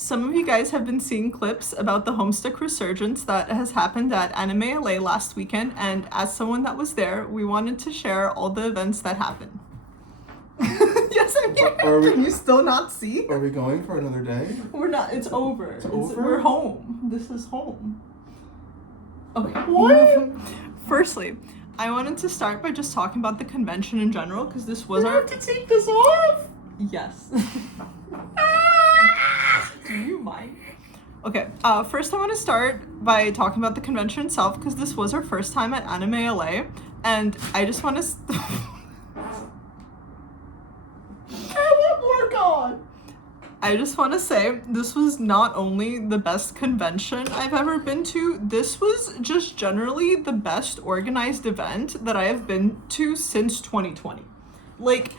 Some of you guys have been seeing clips about the Homestuck resurgence that has happened at Anime LA last weekend, and as someone that was there, we wanted to share all the events that happened. Yes, I'm here. Can you still not see? Are we going for another day? We're not. It's over. It's over? We're home. This is home. Okay. What? Firstly, I wanted to start by just talking about the convention in general, because this was We have to take this off? Yes. Do you mind? Okay, first I want to start by talking about the convention itself, because this was our first time at Anime LA, and I just want to... I just want to say, this was not only the best convention I've ever been to, this was just generally the best organized event that I have been to since 2020. Like,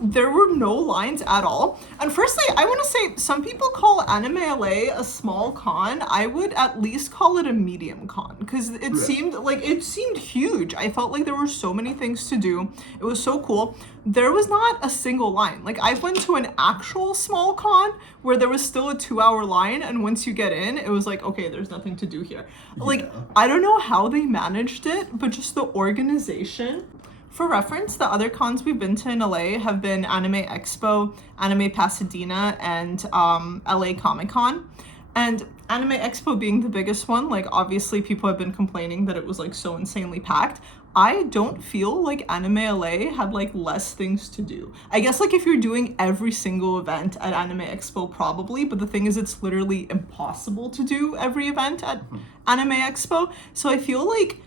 there were no lines at all. And firstly, I want to say, some people call Anime LA a small con. I would at least call it a medium con, because it seemed huge. I felt like there were so many things to do. It was so cool. There was not a single line. Like, I went to an actual small con where there was still a 2-hour line, and once you get in, it was like, okay, there's nothing to do here. Like, I don't know how they managed it, but just the organization. For reference, the other cons we've been to in LA have been Anime Expo, Anime Pasadena, and LA Comic Con. And Anime Expo being the biggest one, like, obviously people have been complaining that it was like so insanely packed. I don't feel like Anime LA had like less things to do. I guess like if you're doing every single event at Anime Expo, probably, but the thing is it's literally impossible to do every event at Anime Expo. So I feel like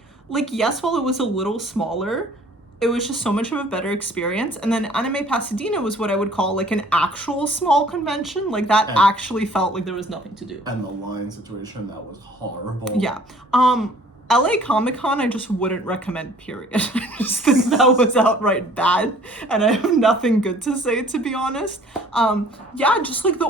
yes, while it was a little smaller, it was just so much of a better experience. And then Anime Pasadena was what I would call like an actual small convention. Like that actually felt like there was nothing to do. And the line situation, that was horrible. Yeah. LA Comic Con, I just wouldn't recommend, period. I just think that was outright bad, and I have nothing good to say, to be honest. Yeah, just like the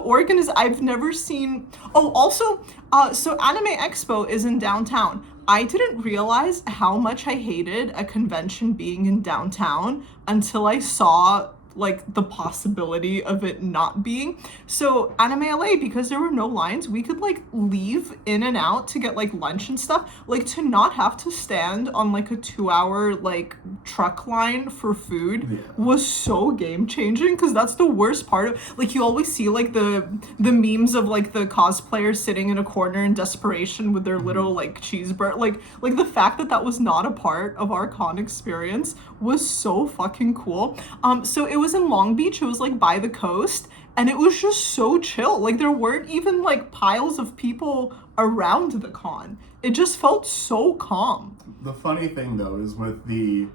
I've never seen. Oh, also, so Anime Expo is in downtown. I didn't realize how much I hated a convention being in downtown until I saw like the possibility of it not being. So Anime LA, because there were no lines, we could like leave in and out to get like lunch and stuff. Like to not have to stand on like a 2-hour like truck line for food was so game changing, because that's the worst part of, like, you always see like the memes of like the cosplayers sitting in a corner in desperation with their little like cheeseburger. Like the fact that was not a part of our con experience was so fucking cool. So it was in Long Beach. It was like by the coast, and it was just so chill. Like there weren't even like piles of people around the con. It just felt so calm. The funny thing though is with the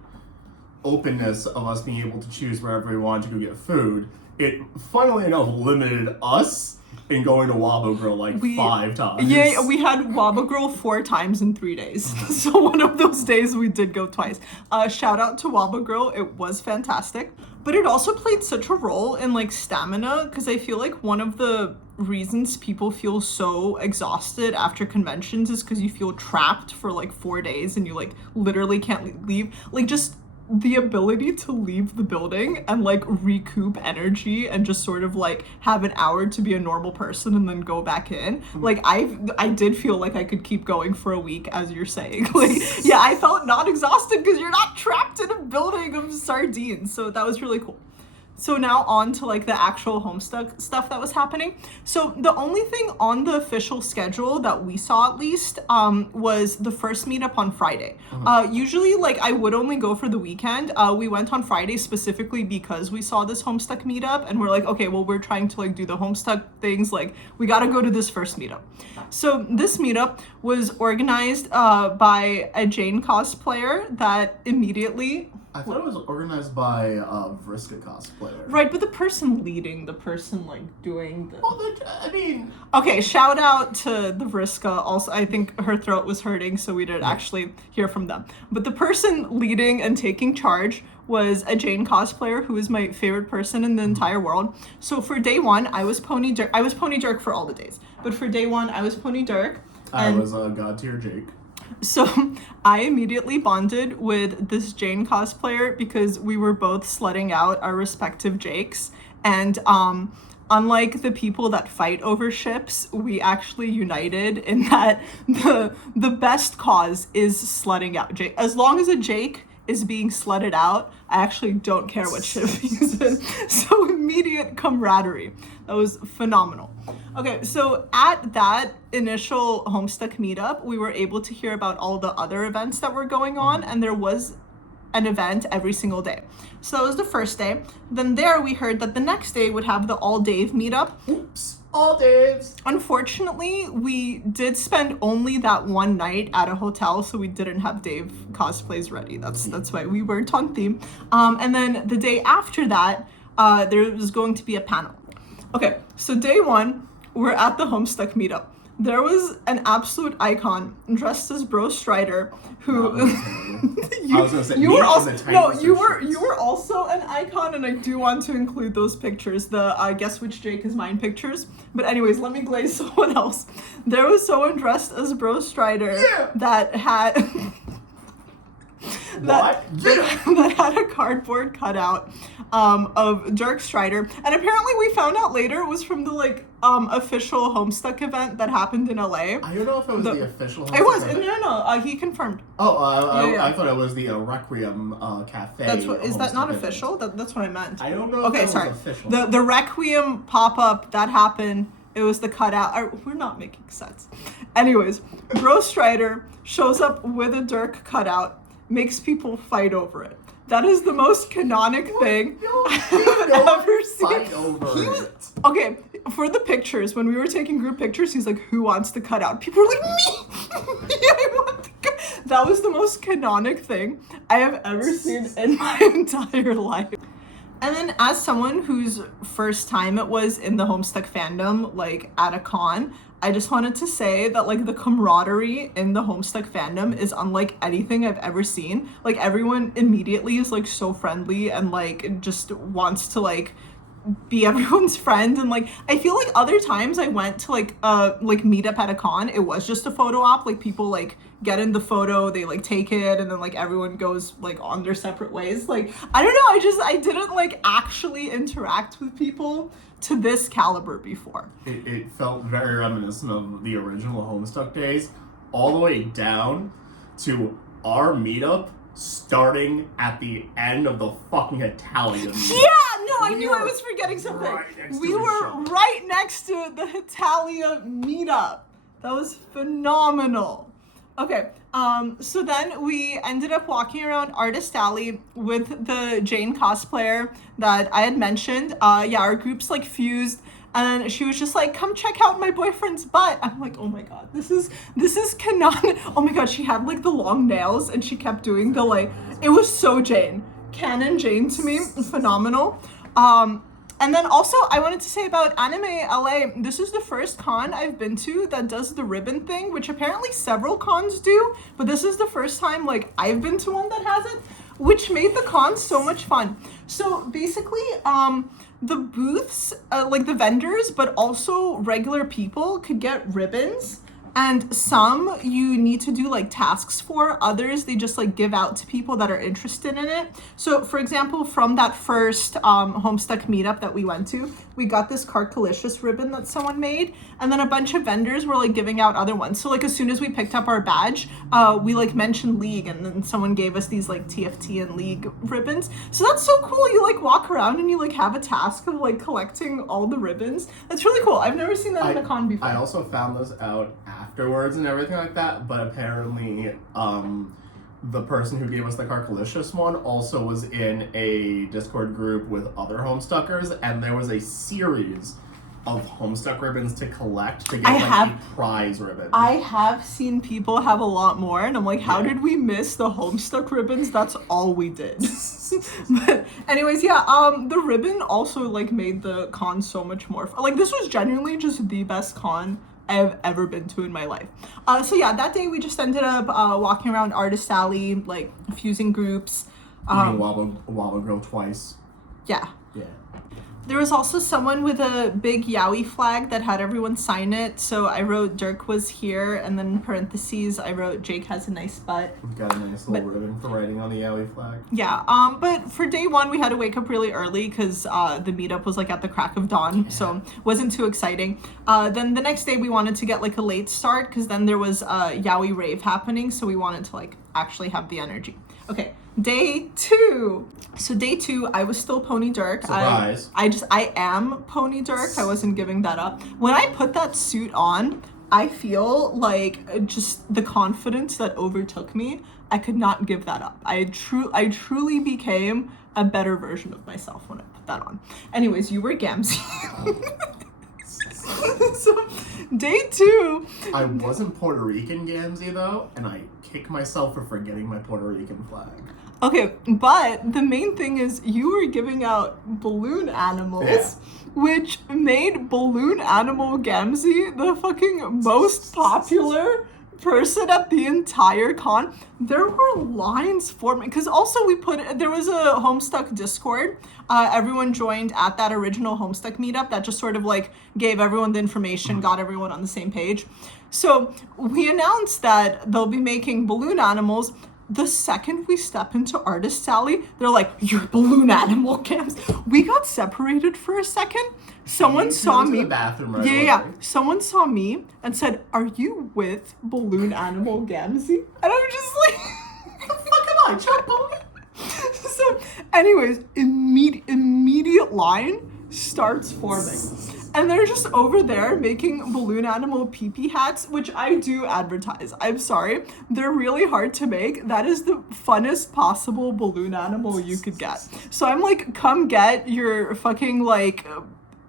openness of us being able to choose wherever we wanted to go get food, it funnily enough limited us in going to Wabo Grill like 5 times. Yeah, we had Wabo Grill 4 times in 3 days. So one of those days we did go twice. Shout out to Wabo Grill. It was fantastic. But it also played such a role in like stamina, because I feel like one of the reasons people feel so exhausted after conventions is because you feel trapped for like 4 days and you like literally can't leave. Like just the ability to leave the building and like recoup energy and just sort of like have an hour to be a normal person and then go back in. Like I did feel like I could keep going for a week, as you're saying. Like, yeah, I felt not exhausted because you're not trapped in a building of sardines. So that was really cool. So now on to like the actual Homestuck stuff that was happening. So the only thing on the official schedule that we saw, at least, was the first meetup on Friday. Usually like I would only go for the weekend. We went on Friday specifically because we saw this Homestuck meetup, and we're like, okay, well, we're trying to like do the Homestuck things. Like we got to go to this first meetup. So this meetup was organized by a Jane cosplayer that immediately... I thought it was organized by a Vriska cosplayer. Right, but the person leading, the person like doing the... Well, I mean... Okay, shout out to the Vriska. Also, I think her throat was hurting, so we didn't actually hear from them. But the person leading and taking charge was a Jane cosplayer who is my favorite person in the entire world. So for day one, I was Pony Dirk. I was Pony Dirk for all the days. But for day one, I was Pony Dirk. I was God tier Jake. So I immediately bonded with this Jane cosplayer because we were both slutting out our respective Jakes. And unlike the people that fight over ships, we actually united in that the best cause is sledding out Jake. As long as a Jake is being sledded out, I actually don't care what ship he's in. So immediate camaraderie. That was phenomenal. Okay, so at that initial Homestuck meetup, we were able to hear about all the other events that were going on, and there was an event every single day. So that was the first day. Then there we heard that the next day would have the all Dave meetup. Oops, all Daves. Unfortunately, we did spend only that one night at a hotel, so we didn't have Dave cosplays ready. That's why we weren't on theme. And then the day after that, there was going to be a panel. Okay, so day one, we're at the Homestuck meetup. There was an absolute icon dressed as Bro Strider, who I was gonna say, you were also an icon, and I do want to include those pictures, the Guess Which Jake Is Mine pictures. But anyways, let me glaze someone else. There was someone dressed as Bro Strider that had that had a cardboard cutout of Dirk Strider, and apparently we found out later it was from the official Homestuck event that happened in LA. I don't know if it was the official Homestuck It was event. No, he confirmed. I thought it was the Requiem Cafe. Is that not event. official? That's what I meant. I don't know. Okay, if that sorry. Was official. The Requiem pop-up that happened, it was the cutout. We're not making sense. Anyways, Bro Strider shows up with a Dirk cutout, makes people fight over it. That is the most canonic thing I've ever seen. Okay, for the pictures, when we were taking group pictures, he's like, who wants the cutout? People were like, me! I want the cutout. That was the most canonic thing I have ever seen in my entire life. And then as someone whose first time it was in the Homestuck fandom, at a con, I just wanted to say that the camaraderie in the Homestuck fandom is unlike anything I've ever seen. Everyone immediately is so friendly and just wants to be everyone's friend. And I feel other times I went to meet up at a con, it was just a photo op. People get in the photo, they take it, and then everyone goes on their separate ways. I don't know, I didn't actually interact with people to this caliber before. It felt very reminiscent of the original Homestuck days, all the way down to our meetup starting at the end of the fucking Italian meetup. Yeah, no, I knew I was forgetting something. We were right next to the Italia meetup. That was phenomenal. Okay, so then we ended up walking around Artist Alley with the Jane cosplayer that I had mentioned. Our groups fused, and she was just like, come check out my boyfriend's butt. I'm like, oh my god, this is canon. Oh my god, she had the long nails, and she kept doing the it was so Jane. Canon Jane to me, phenomenal. And then also, I wanted to say about Anime LA, this is the first con I've been to that does the ribbon thing, which apparently several cons do, but this is the first time, I've been to one that has it, which made the con so much fun. So basically, the booths, the vendors, but also regular people could get ribbons. And some you need to do tasks for, others they just give out to people that are interested in it. So for example, from that first Homestuck meetup that we went to, we got this Carcalicious ribbon that someone made, and then a bunch of vendors were giving out other ones. So as soon as we picked up our badge, we mentioned League, and then someone gave us these TFT and League ribbons. So that's so cool. You walk around and you have a task of collecting all the ribbons. That's really cool. I've never seen that in a con before. I also found those out afterwards and everything like that, but apparently the person who gave us the Carcalicious one also was in a Discord group with other Homestuckers, and there was a series of Homestuck ribbons to collect to get a prize ribbon. I have seen people have a lot more, and I'm like, how did we miss the Homestuck ribbons? That's all we did. But anyways, the ribbon also made the con so much more fun. This was genuinely just the best con I've ever been to in my life. So that day we just ended up walking around Artist Alley, fusing groups. Eating Wobble Girl twice. Yeah. There was also someone with a big Yowie flag that had everyone sign it. So I wrote Dirk was here, and then in parentheses I wrote Jake has a nice butt. Got a nice little ribbon for writing on the Yowie flag. Yeah, but for day one we had to wake up really early because the meetup was like at the crack of dawn, so wasn't too exciting. Then the next day we wanted to get like a late start because then there was a Yowie rave happening, so we wanted to like actually have the energy. Okay. Day 2. So day 2, I was still Pony Dirk. Surprise. I am Pony Dirk. I wasn't giving that up. When I put that suit on, I feel like just the confidence that overtook me. I could not give that up. I truly became a better version of myself when I put that on. Anyways, you were Gamzee. So day 2. I wasn't Puerto Rican Gamzee though, and I kick myself for forgetting my Puerto Rican flag. Okay, but the main thing is you were giving out balloon animals, which made Balloon Animal Gamzee the fucking most popular person at the entire con. There were lines forming, because also there was a Homestuck Discord. Everyone joined at that original Homestuck meetup that just sort of like gave everyone the information, got everyone on the same page. So we announced that they'll be making balloon animals. The second we step into Artist Alley, they're like, you're balloon animal camps. We got separated for a second. Someone saw me. The bathroom right Yeah. Someone saw me and said, are you with Balloon Animal Gamzee? And I'm just like, the fuck am I, Chuck Pony? So, anyways, immediate line starts forming. And they're just over there making balloon animal pee-pee hats, which I do advertise. I'm sorry. They're really hard to make. That is the funnest possible balloon animal you could get. So I'm like, come get your fucking like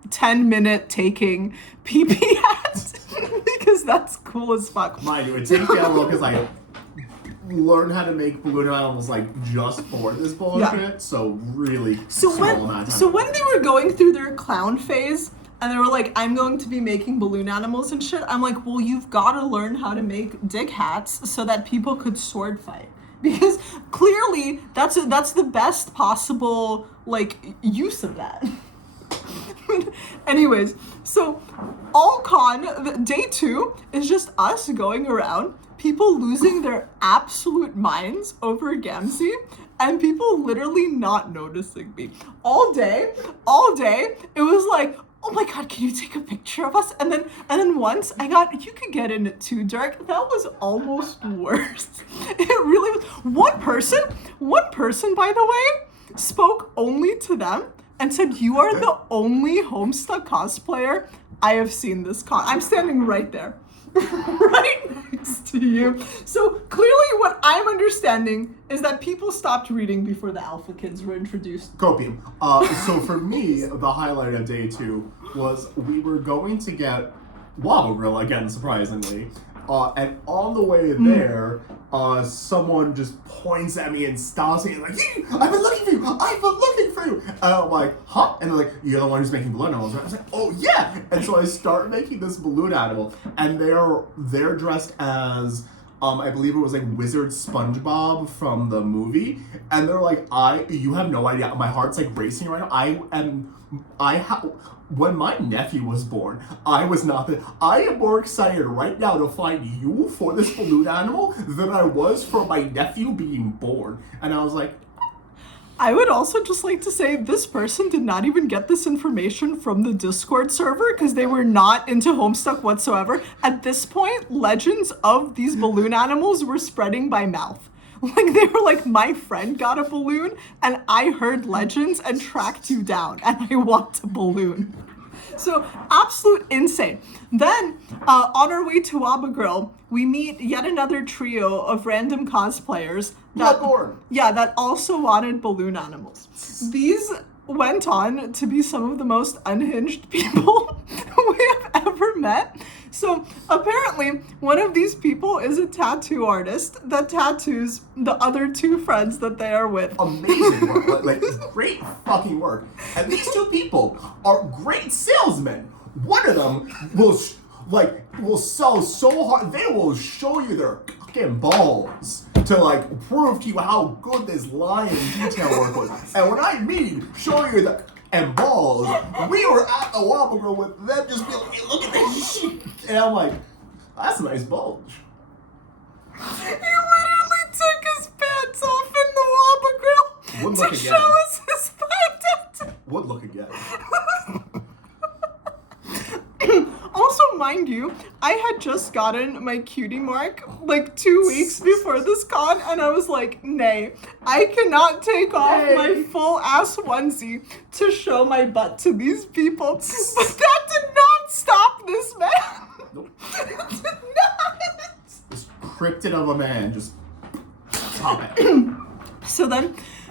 10-minute taking pee-pee hats because that's cool as fuck. Mind you, it takes me a little because I learned how to make balloon animals like just for this bullshit. So really small amount of time. So when they were going through their clown phase, and they were like, I'm going to be making balloon animals and shit. I'm like, well, you've got to learn how to make dick hats so that people could sword fight. Because clearly, that's the best possible, like, use of that. Anyways, so all con, day 2 is just us going around, people losing their absolute minds over Gamzee, and people literally not noticing me. All day, it was like, oh my god, can you take a picture of us? And then once I got, you could get in it too, Dirk. That was almost worse. It really was. One person, by the way, spoke only to them and said, you are the only Homestuck cosplayer I have seen this con. I'm standing right there. Right next to you. So clearly what I'm understanding is that people stopped reading before the Alpha Kids were introduced. Copium. So for me, the highlight of day 2 was we were going to get Wobble Grill again, surprisingly. And on the way there, someone just points at me and stops me and like, I've been looking for you. And I'm like, huh? And they're like, you're the one who's making balloon animals, right? I was like, oh yeah. And so I start making this balloon animal, and they're dressed as I believe it was like Wizard SpongeBob from the movie, and they're like, you have no idea. My heart's like racing right now. When my nephew was born, I was not I am more excited right now to find you for this balloon animal than I was for my nephew being born. And I was like, I would also just like to say this person did not even get this information from the Discord server because they were not into Homestuck whatsoever. At this point, legends of these balloon animals were spreading by mouth. Like, they were like, my friend got a balloon, and I heard legends and tracked you down, and I want a balloon. So, absolute insane. Then, on our way to Wabagirl, we meet yet another trio of random cosplayers that also wanted balloon animals. These went on to be some of the most unhinged people we have ever met. So apparently one of these people is a tattoo artist that tattoos the other 2 friends that they are with. Amazing work, like great fucking work. And these 2 people are great salesmen. One of them will sell so hard, they will show you their fucking balls to like prove to you how good this line and detail work was. And when I mean show you and balls. We were at the Wobble Grill with them just being like, hey, look at this shit. And I'm like, that's a nice bulge. He literally took his pants off in the Wobble Grill Would to look show again. us his thigh tattoo. Would look again. Also, mind you, I had just gotten my cutie mark like 2 weeks before this con, and I was like, nay, I cannot take off my full ass onesie to show my butt to these people. But that did not stop this man. Nope. It did not. This cryptid of a man just stop it.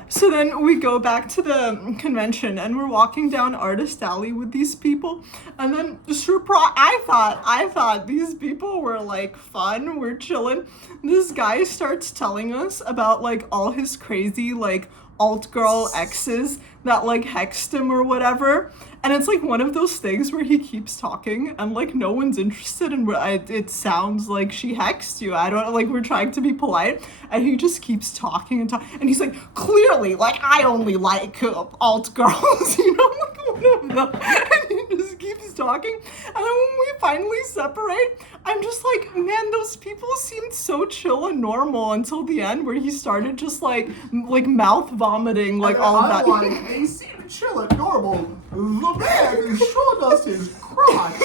So then we go back to the convention and we're walking down Artist Alley with these people, and then I thought these people were like fun, we're chilling. This guy starts telling us about like all his crazy like alt girl exes that like hexed him or whatever. And it's like one of those things where he keeps talking and like no one's interested, and it sounds like she hexed you. I don't like, we're trying to be polite, and he just keeps talking and talking, and he's like, clearly, like I only like alt girls, you know, like one of them. And he just keeps talking, and then when we finally separate, I'm just like, man, those people seemed so chill and normal until the end where he started just like mouth vomiting like all of that. Like, they seem chill and normal. The man showed us his crotch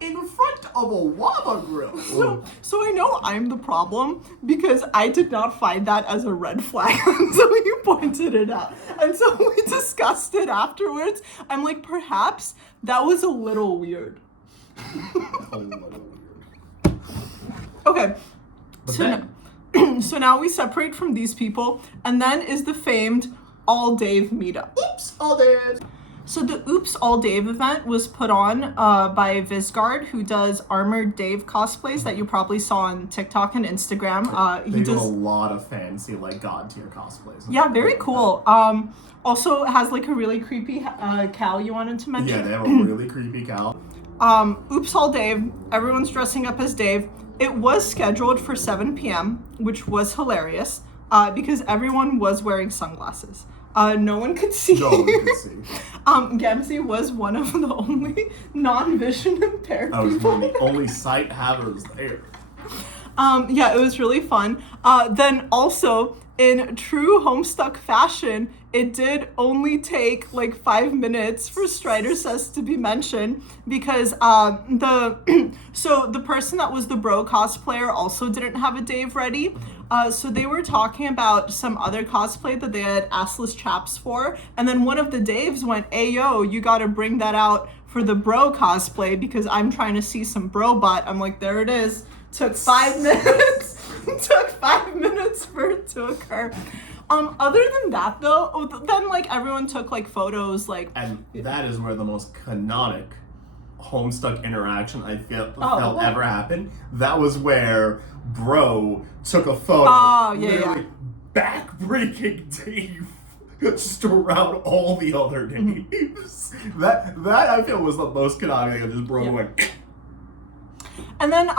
in front of a Wobble Grill. So I know I'm the problem because I did not find that as a red flag until you pointed it out. And so we discussed it afterwards. I'm like, perhaps that was a little weird. A little weird. Okay. But So then, so now we separate from these people, and then is the famed All Dave meetup. oops, all this. So the Oops All Dave event was put on by Vizgard, who does Armored Dave cosplays that you probably saw on TikTok and Instagram. They He do does, a lot of fancy, like, god tier cosplays. yeah, very cool. Also has like a really creepy cow you wanted to mention. Yeah, they have a really creepy cow. Oops All Dave, everyone's dressing up as Dave. It was scheduled for 7 p.m., which was hilarious because everyone was wearing sunglasses. No one could see. No one could see. Gamzee was one of the only non-vision impaired I was people. one of the only sight havers there. Yeah, it was really fun. Then also, in true Homestuck fashion, it did only take like 5 minutes for Strider Says to be mentioned because the person that was the bro cosplayer also didn't have a Dave ready. So they were talking about some other cosplay that they had assless chaps for, and then one of the Daves went, "Ayo, you gotta bring that out for the bro cosplay because I'm trying to see some bro butt." I'm like, there it is. Took 5 minutes. Took 5 minutes for it to occur. Other than that though, then like everyone took like photos like. And that is where the most canonic Homestuck interaction I felt what? ever happened. That was where Bro took a photo. Oh, yeah, literally back-breaking Dave just around all the other Daves. That I feel was the most canonic thing. Just Bro went. And then,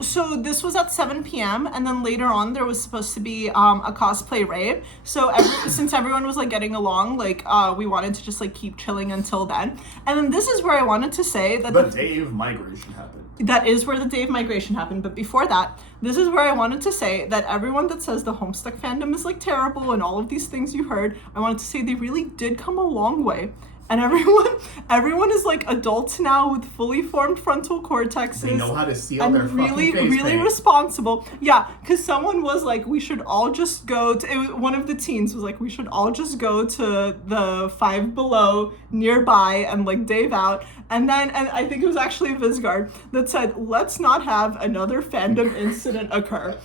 so this was at 7 p.m. and then later on there was supposed to be a cosplay rave. So since everyone was like getting along, like we wanted to just like keep chilling until then. And then this is where I wanted to say that The Dave migration happened. that is where the Dave migration happened. But before that, this is where I wanted to say that everyone that says the Homestuck fandom is like terrible and all of these things you heard, I wanted to say they really did come a long way. And everyone is like adults now with fully formed frontal cortexes. They know how to seal and their really, fucking face really paint. responsible. Yeah, because someone was like, we should all just go to. One of the teens was like, we should all just go to the Five Below nearby and like Dave out. And I think it was actually Vizgard that said, let's not have another fandom incident occur.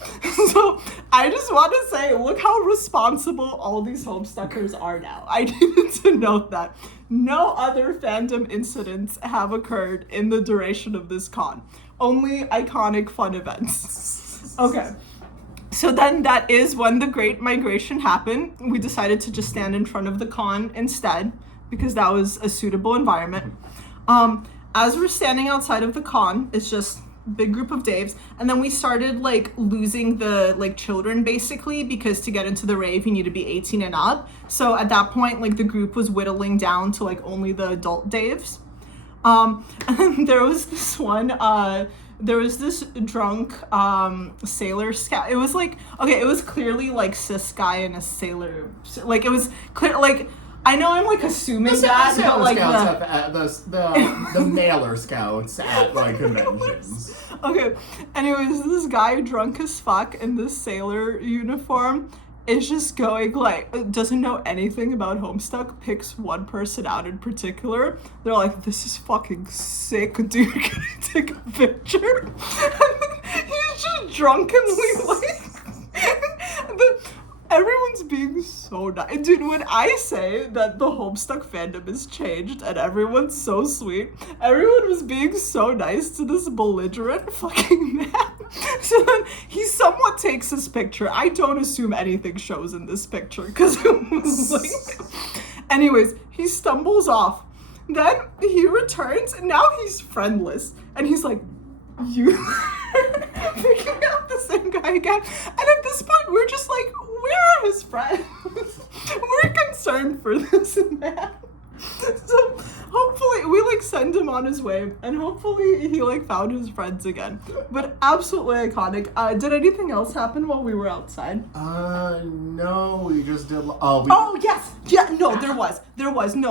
So I just want to say, look how responsible all these Homestuckers are now. I needed to note that. No other fandom incidents have occurred in the duration of this con. Only iconic fun events. Okay. So then that is when the Great Migration happened. We decided to just stand in front of the con instead because that was a suitable environment. As we're standing outside of the con, it's just big group of Daves, and then we started like losing the like children basically, because to get into the rave you need to be 18 and up. So at that point, like the group was whittling down to like only the adult Daves. And there was this drunk sailor scout. It was like, okay, it was clearly like cis guy and a sailor, like it was clear, like I know I'm like assuming that, but like the mailer scouts at like conventions. Okay, anyways, this guy drunk as fuck in this sailor uniform is just going like, doesn't know anything about Homestuck, picks one person out in particular. They're like, this is fucking sick, dude, can I take a picture? He's just drunkenly like, everyone's being so nice. Dude, when I say that the Homestuck fandom has changed and everyone's so sweet, everyone was being so nice to this belligerent fucking man. So then he somewhat takes his picture. I don't assume anything shows in this picture because it was like... Anyways, he stumbles off. Then he returns and now he's friendless. And he's like, you... picking out the same guy again. And at this point, we're just like, where are his friends? We're concerned for this man. So hopefully we like send him on his way, and hopefully he like found his friends again. But absolutely iconic. Did anything else happen while we were outside? No, we just did. Oh yes, yeah. No,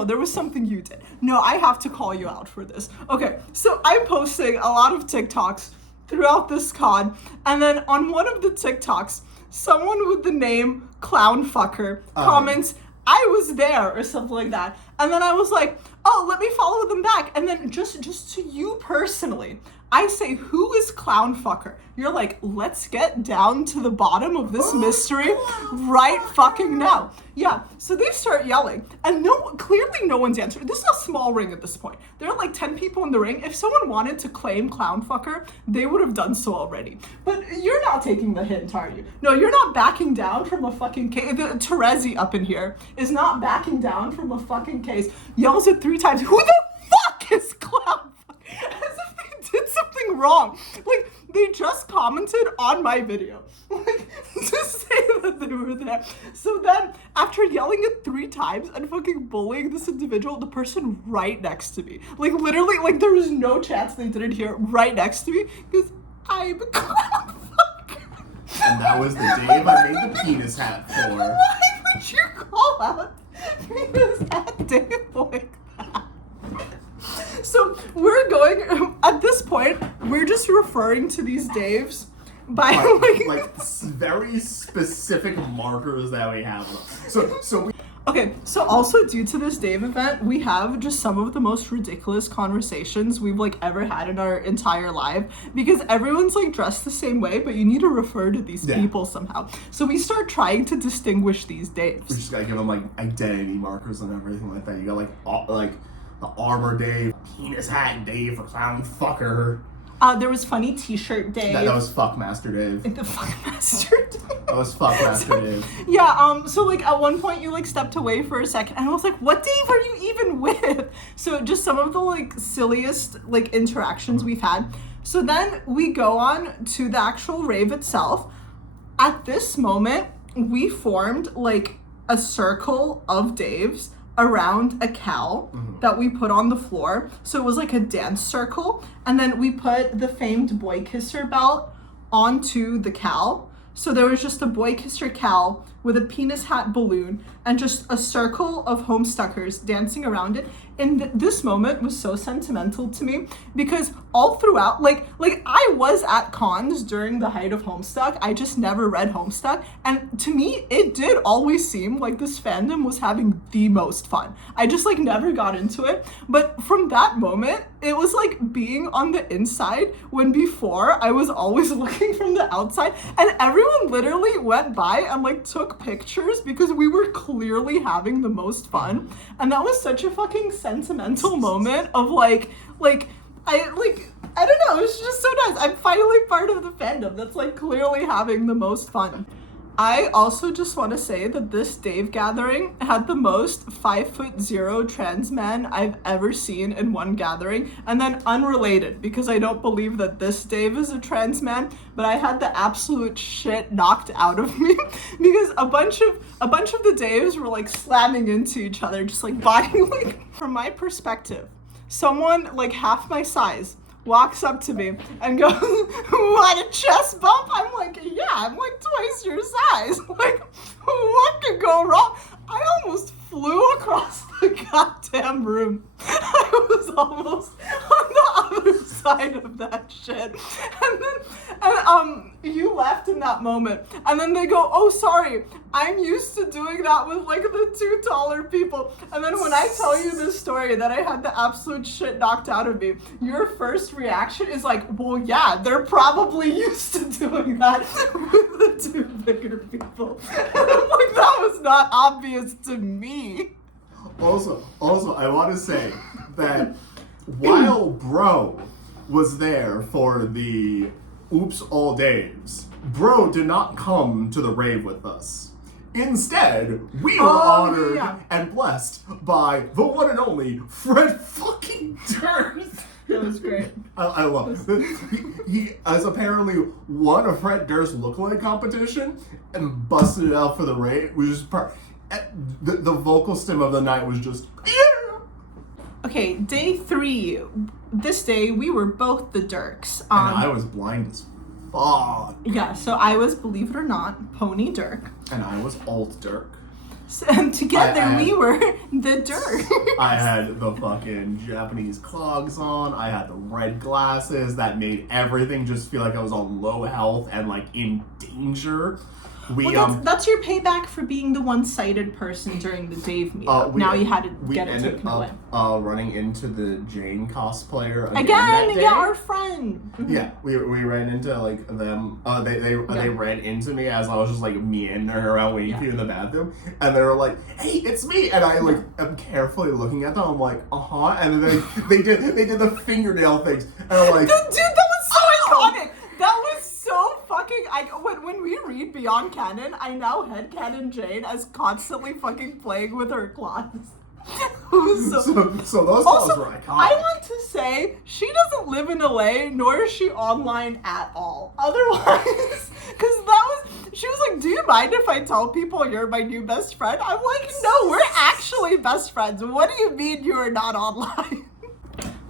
there was something you did. No, I have to call you out for this. Okay, so I'm posting a lot of TikToks throughout this con, and then on one of the TikToks, someone with the name Clown Fucker comments, I was there, or something like that. And then I was like, oh, let me follow them back. And then just to you personally, I say, who is Clown Fucker? You're like, let's get down to the bottom of this mystery right fucking now. Yeah, so they start yelling, and clearly no one's answering. This is a small ring at this point. There are like 10 people in the ring. If someone wanted to claim Clown Fucker, they would have done so already. But you're not taking the hint, are you? No, you're not backing down from a fucking case. Terezi up in here is not backing down from a fucking case. Yells it 3 times. Who the fuck is Clown Fucker? As if they did something wrong. Like, they just commented on my video, like, to say that they were there. So then, after yelling it 3 times and fucking bullying this individual, the person right next to me, like, literally, like, there was no chance they didn't hear right next to me, because I'm a Clown Fucker. And that was the Dave I made the penis hat for. Why would you call out penis hat Dave like that? So we're going, at this point, we're just referring to these Daves by like very specific markers that we have. Okay, so also due to this Dave event, we have just some of the most ridiculous conversations we've like ever had in our entire life, because everyone's like dressed the same way, but you need to refer to these people somehow. So we start trying to distinguish these Daves. We just gotta give them like identity markers and everything like that. You got like the armor Dave, penis hat Dave, for Clown Fucker. There was funny t-shirt Dave. That was Fuckmaster Dave. The Fuckmaster Dave. That was Fuckmaster Dave. Yeah, so like at one point you like stepped away for a second and I was like, what Dave are you even with? So just some of the like silliest like interactions we've had. So then we go on to the actual rave itself. At this moment, we formed like a circle of Daves around a cow that we put on the floor. So it was like a dance circle. And then we put the famed boy kisser belt onto the cow. So there was just a boy kisser cow with a penis hat balloon and just a circle of Homestuckers dancing around it. And this moment was so sentimental to me because all throughout, like I was at cons during the height of Homestuck. I just never read Homestuck. And to me, it did always seem like this fandom was having the most fun. I just like never got into it. But from that moment, it was like being on the inside when before I was always looking from the outside, and everyone literally went by and like took pictures because we were clearly having the most fun. And that was such a fucking sentimental moment of I don't know, it was just so nice. I'm finally part of the fandom that's like clearly having the most fun. I also just want to say that this Dave gathering had the most 5'0" trans men I've ever seen in one gathering. And then unrelated, because I don't believe that this Dave is a trans man, but I had the absolute shit knocked out of me because a bunch of the Daves were like slamming into each other, just like body like. From my perspective, someone like half my size walks up to me and goes, "What, a chest bump?" I'm like, "Yeah, I'm like twice your size." Like, what could go wrong? I almost flew across the goddamn room. I was almost on the other side of that shit. And you left in that moment. And then they go, "Oh, sorry, I'm used to doing that with like the two taller people." And then when I tell you this story that I had the absolute shit knocked out of me, your first reaction is like, "Well, yeah, they're probably used to doing that with the two bigger people." And I'm like, that was not obvious to me. Also, I want to say that while Bro was there for the Oops All Daves, Bro did not come to the rave with us. Instead, we were honored and blessed by the one and only Fred fucking Durst. That was great. I love it. He has apparently won a Fred Durst lookalike competition and busted it out for the rave. We just the vocal stem of the night was just Okay, day 3. This day we were both the Dirks. And I was blind as fuck. Yeah, so I was, believe it or not, Pony Dirk. And I was Alt Dirk. So, and together we were the Dirk. I had the fucking Japanese clogs on. I had the red glasses that made everything just feel like I was on low health and like in danger. That's your payback for being the one-sided person during the Dave meetup. Now you had to get it taken away. Running into the Jane cosplayer again that day. Yeah, our friend. Mm-hmm. Yeah, we ran into like them. They ran into me as I was just like meandering around waiting for you in the bathroom, and they were like, "Hey, it's me!" And I like am carefully looking at them. I'm like, and then they did the fingernail things, and I'm like, dude, that was so iconic. That was so fucking. When we read Beyond Canon, I now headcanon Jane as constantly fucking playing with her claws. so those claws were iconic. I want to say she doesn't live in LA, nor is she online at all. Otherwise, because she was like, "Do you mind if I tell people you're my new best friend?" I'm like, "No, we're actually best friends. What do you mean you are not online?"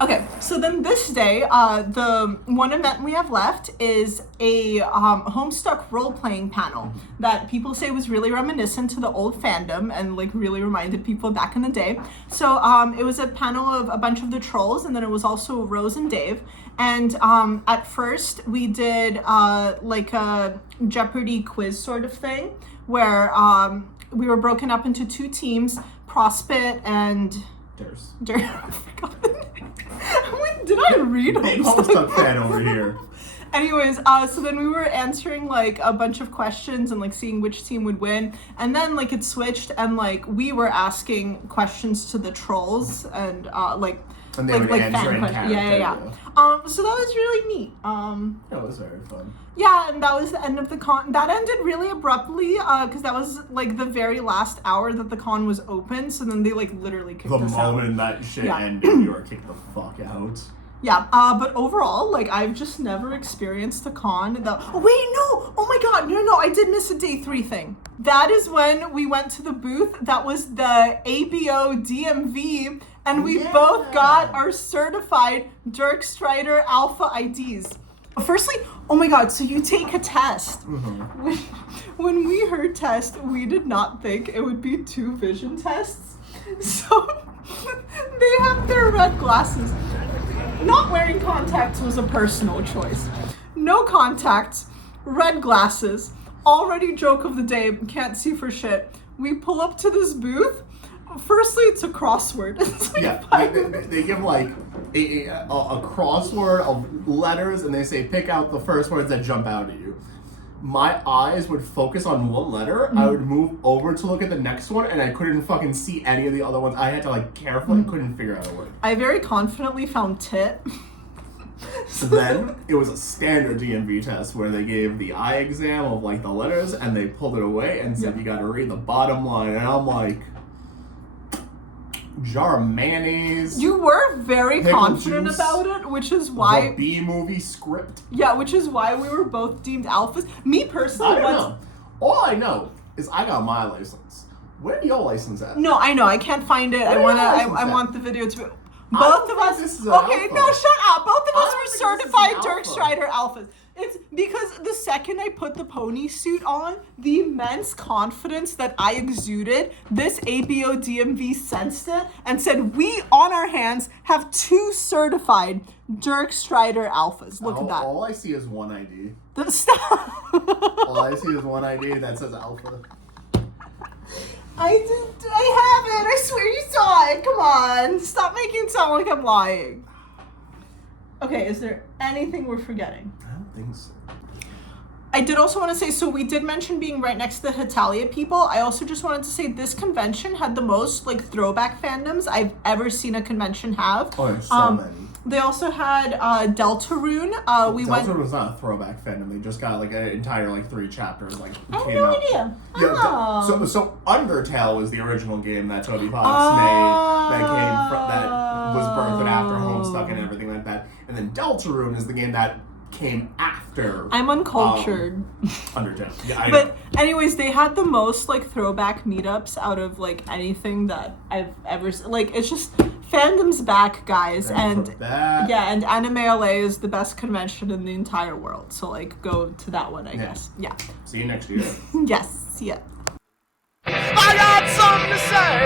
Okay, so then this day, the one event we have left is a Homestuck role-playing panel that people say was really reminiscent to the old fandom and like really reminded people back in the day. So it was a panel of a bunch of the trolls, and then it was also Rose and Dave. And at first we did like a Jeopardy quiz sort of thing where we were broken up into 2 teams, Prospit and Durst. I forgot the name. Wait, did I read Homestuck fan over here. Anyways, so then we were answering like a bunch of questions and like seeing which team would win, and then like it switched and like we were asking questions to the trolls and and they would answer in character. Yeah. So that was really neat. It was very fun. Yeah, and that was the end of the con. That ended really abruptly, because that was like the very last hour that the con was open. So then they like literally kicked us out. The moment that shit ended, you were kicked the fuck out. Yeah, but overall, like, I've just never experienced a con that... Oh, wait, no! Oh my god, no, I did miss a day 3 thing. That is when we went to the booth that was the ABO DMV, and we both got our certified Dirk Strider Alpha IDs. Firstly, oh my god, so you take a test. Mm-hmm. When we heard test, we did not think it would be 2 vision tests. So, they have their red glasses. Not wearing contacts was a personal choice. No contacts, red glasses, already joke of the day, can't see for shit. We pull up to this booth. Firstly, it's a crossword. It's like they give like a crossword of letters, and they say pick out the first words that jump out at you. My eyes would focus on one letter. I would move over to look at the next one, and I couldn't fucking see any of the other ones. I had to like carefully, couldn't figure out a word. I very confidently found tit. Then it was a standard DMV test where they gave the eye exam of like the letters and they pulled it away and said you got to read the bottom line, and I'm like, jar of mayonnaise. You were very confident juice, about it, which is why the B-movie script. Yeah, which is why we were both deemed alphas. Me personally, I don't know. All I know is I got my license. Where your license at? No, I know. I can't find it. I want the video to be. Both of us. This is an Okay, alpha. no, shut up. Both of us were think this is certified an Dirk alpha. Strider alphas. It's because the second I put the pony suit on, the immense confidence that I exuded, this ABO DMV sensed it and said, we on our hands have 2 certified Dirk Strider alphas. Look at that. All I see is one ID. Stop. All I see is one ID that says alpha. I have it. I swear you saw it. Come on. Stop making it sound like I'm lying. Okay, is there anything we're forgetting? I don't think so. I did also want to say, so we did mention being right next to the Hetalia people. I also just wanted to say this convention had the most like throwback fandoms I've ever seen a convention have. Oh, there's so many. They also had Deltarune. Deltarune was not a throwback fandom. They just got like an entire like 3 chapters. Like I have came no out. idea. Yeah, Oh. so Undertale was the original game that Toby Fox made that was birthed after Homestuck and everything like that. And then Deltarune is the game that came after I'm uncultured. Undertale. Yeah, I know. But anyways, they had the most like throwback meetups out of like anything that I've ever like. It's just fandom's back, guys, and yeah, and Anime LA is the best convention in the entire world. So like, go to that one, I guess. Yeah. See you next year. Yes. Yeah. I got something to say.